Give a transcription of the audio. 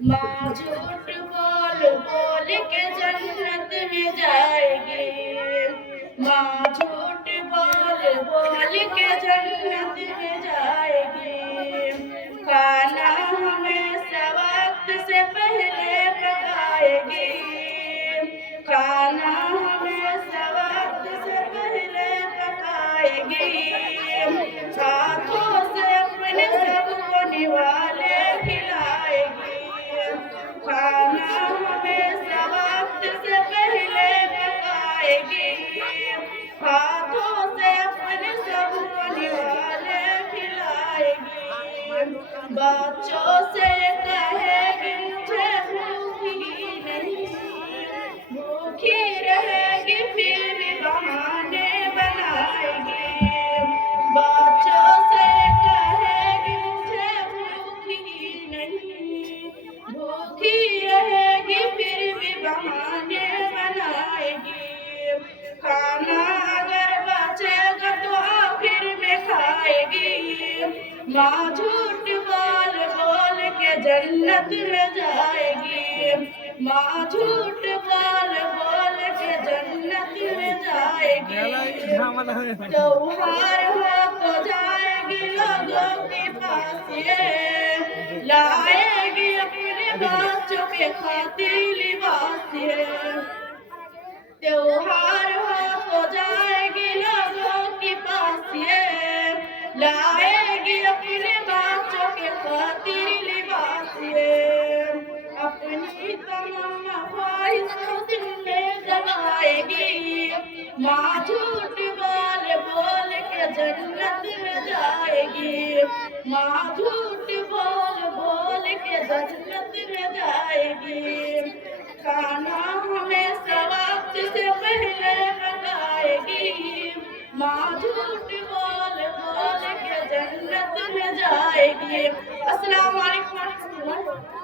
माँ झूठ बोल बोल के जन्नत में जाएगी। माँ झूठ बोल बोल के जन्नत में जाएगी। खाना हमेशा वक्त से पहले पकाएगी। खाना हमेशा वक्त से पहले पकाएगी। हाथों से अपने सबको निवाले खिलाएगी। खाना हमेशा वक्त से पहले पकाएगी। हाथों से अपने सबको निवाले खिलाएगी। बच्चों से कहेगी मुझे भूखी नहीं, भूखी रहेगी फिर भी बहाने बनाएगी। बच्चों से कहेगी मुझे भूखी नहीं, भूखी रहेगी फिर भी बहाने बनाएगी। खाना अगर बचेगा तो आखिर में खाएगी। माँ झूठ बोल बोल के जन्नत में जाएगी। माँ झूठ बोल बोल के जन्नत में जाएगी। त्योहार हो तो जाएगी लोगों के पास ये, लाएगी अपने बच्चों के खातिर लिबास ये। त्योहार हो तो जाएगी लोगों के पास ये, लाएगी अपने बच्चों के खातिर लिबास ये। अपनी तमन्ना ख्वाहिशों दिल में जगाएगी। माँ झूठ बोल बोल के जन्नत में जाएगी। माँ झूठ बोल बोल के जन्नत में जाएगी। खाना हमेशा वक्त से पहले पकाएगी। माँ झूठ बोल बोल के जन्नत में जाएगी। अस्सलाम वालेकुम।